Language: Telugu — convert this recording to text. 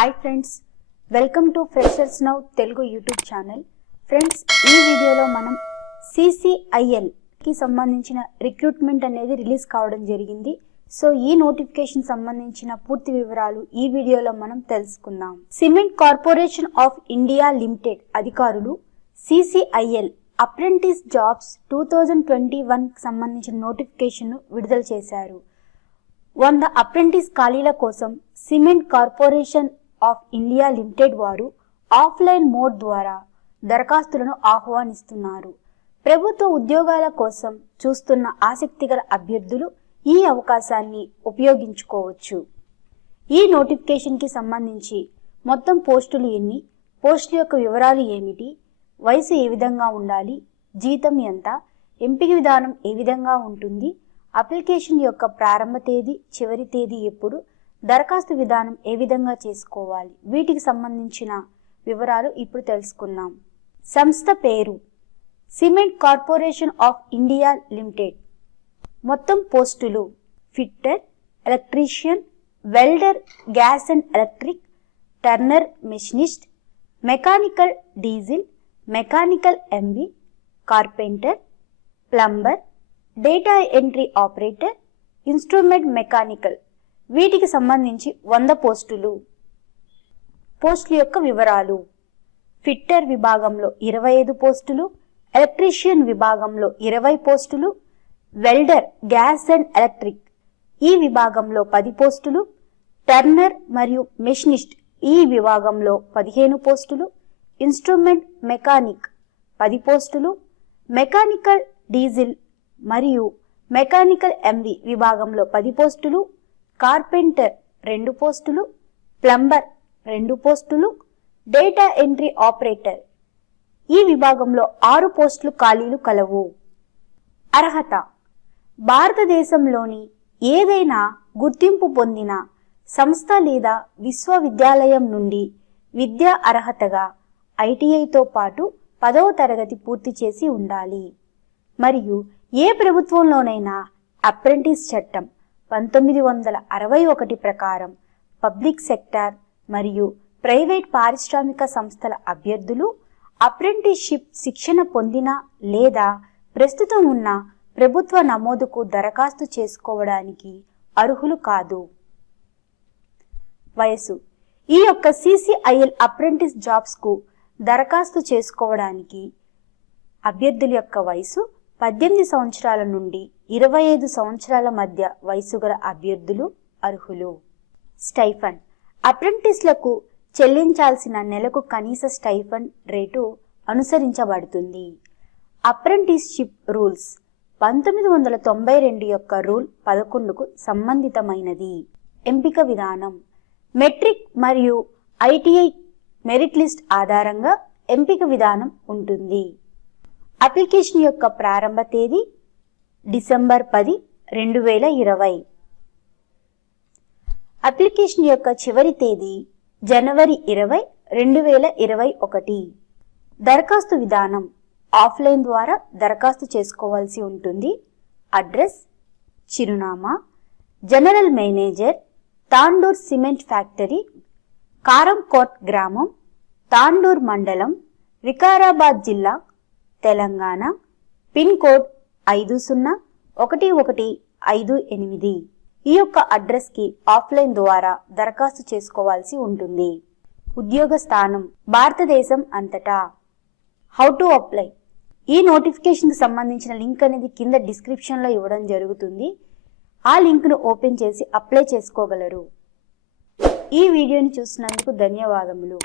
Hi friends, welcome to freshers now Telugu YouTube channel. Friends, ఈ వీడియోలో మనం CCIL కి సంబంధించిన రిక్రూట్మెంట్ అనేది రిలీజ్ కావడం జరిగింది. సో ఈ నోటిఫికేషన్ సంబంధించిన పూర్తి వివరాలు ఈ వీడియోలో మనం తెలుసుకుందాం. Cement Corporation of India limited అధికారులు CCIL అప్రెంటిస్ జాబ్స్ 2021 సంబంధించిన నోటిఫికేషన్ విడుదల చేశారు. 100 అప్రెంటిస్ ఖాళీల కోసం cement Corporation of India limited వారు ఆఫ్లైన్ మోడ్ ద్వారా దరఖాస్తులను ఆహ్వానిస్తున్నారు. ప్రభుత్వ ఉద్యోగాల కోసం చూస్తున్న ఆసక్తిగల అభ్యర్థులు ఈ అవకాశాన్ని ఉపయోగించుకోవచ్చు. ఈ నోటిఫికేషన్కి సంబంధించి మొత్తం పోస్టులు ఎన్ని, పోస్టుల యొక్క వివరాలు ఏమిటి, వయసు ఏ విధంగా ఉండాలి, జీతం ఎంత, ఎంపిక విధానం ఏ విధంగా ఉంటుంది, అప్లికేషన్ యొక్క ప్రారంభ తేదీ, చివరి తేదీ ఎప్పుడు, దరఖాస్తు విధానం ఏ విధంగా చేసుకోవాలి, వీటికి సంబంధించిన వివరాలు ఇప్పుడు తెలుసుకుందాం. సంస్థ పేరు Cement Corporation of India Limited. మొత్తం పోస్టులు fitter, electrician, welder, gas and electric, turner machinist, mechanical diesel, mechanical MV, carpenter, plumber, data entry operator, instrument mechanical, వీటికి సంబంధించి 100 పోస్టులు. పోస్టుల యొక్క వివరాలు: ఫిట్టర్ విభాగంలో 25 పోస్టులు, ఎలక్ట్రీషియన్ విభాగంలో 20 పోస్టులు, వెల్డర్, గ్యాస్ అండ్ ఎలక్ట్రిక్ ఈ విభాగంలో 10 పోస్టులు, టర్నర్ మరియు మెషినిస్ట్ ఈ విభాగంలో 15 పోస్టులు, ఇన్స్ట్రుమెంట్ మెకానిక్ 10 పోస్టులు, మెకానికల్ డీజిల్ మరియు మెకానికల్ ఎంవి విభాగంలో 10 పోస్టులు, కార్పెంటర్ 2 పోస్టులు, ప్లంబర్ 2 పోస్టులు, డేటా ఎంట్రీ ఆపరేటర్ ఈ విభాగంలో 6 పోస్టులు ఖాళీలు కలవు. అర్హత: భారతదేశంలోని ఏదైనా గుర్తింపు పొందిన సంస్థ లేదా విశ్వవిద్యాలయం నుండి విద్యా అర్హతగా ITIతో పాటు 10వ తరగతి పూర్తి చేసి ఉండాలి. మరియు ఏ ప్రభుత్వంలోనైనా అప్రెంటిస్ చట్టం 1961 ప్రకారం పబ్లిక్ సెక్టార్ మరియు ప్రైవేట్ పారిశ్రామిక సంస్థల అభ్యర్థులు అప్రెంటిస్షిప్ శిక్షణ పొందిన లేదా ప్రస్తుతం ఉన్న ప్రభుత్వ నమోదుకు దరఖాస్తు చేసుకోవడానికి అర్హులు కాదు. వయసు: ఈ యొక్క CCIL అప్రెంటిస్ జాబ్స్కు దరఖాస్తు చేసుకోవడానికి అభ్యర్థుల యొక్క వయసు 18 సంవత్సరాల నుండి 25 సంవత్సరాల మధ్య వయసు గల అభ్యర్థులు అర్హులు. స్టైఫండ్: అప్రెంటిస్లకు చెల్లించాల్సిన నెలకు కనీస స్టైఫండ్ రేటు అనుసరించబడుతుంది. అప్రెంటిస్షిప్ రూల్స్ 1992 యొక్క రూల్ 11కు సంబంధితమైనది. ఎంపిక విధానం: మెట్రిక్ మరియు ITI మెరిట్ లిస్ట్ ఆధారంగా ఎంపిక విధానం ఉంటుంది. అప్లికేషన్ యొక్క ప్రారంభ తేదీ డిసెంబర్ 10, 2020. అప్లికేషన్ యొక్క చివరి తేదీ జనవరి 20, 2021. దరఖాస్తు విధానం: ఆఫ్లైన్ ద్వారా దరఖాస్తు చేసుకోవాల్సి ఉంటుంది. అడ్రస్: చిరునామా general manager, Tandur cement factory, Karankot గ్రామం, తాండూర్ మండలం, వికారాబాద్ జిల్లా, తెలంగాణ. Pin code 501158. ఈ యొక్క అడ్రస్కి ఆఫ్లైన్ ద్వారా దరఖాస్తు చేసుకోవాల్సి ఉంటుంది. ఉద్యోగ స్థానం: భారతదేశం అంతటా. హౌ టు అప్లై: ఈ నోటిఫికేషన్కి సంబంధించిన లింక్ అనేది కింద డిస్క్రిప్షన్లో ఇవ్వడం జరుగుతుంది. ఆ లింక్ను ఓపెన్ చేసి అప్లై చేసుకోగలరు. ఈ వీడియోని చూసినందుకు ధన్యవాదములు.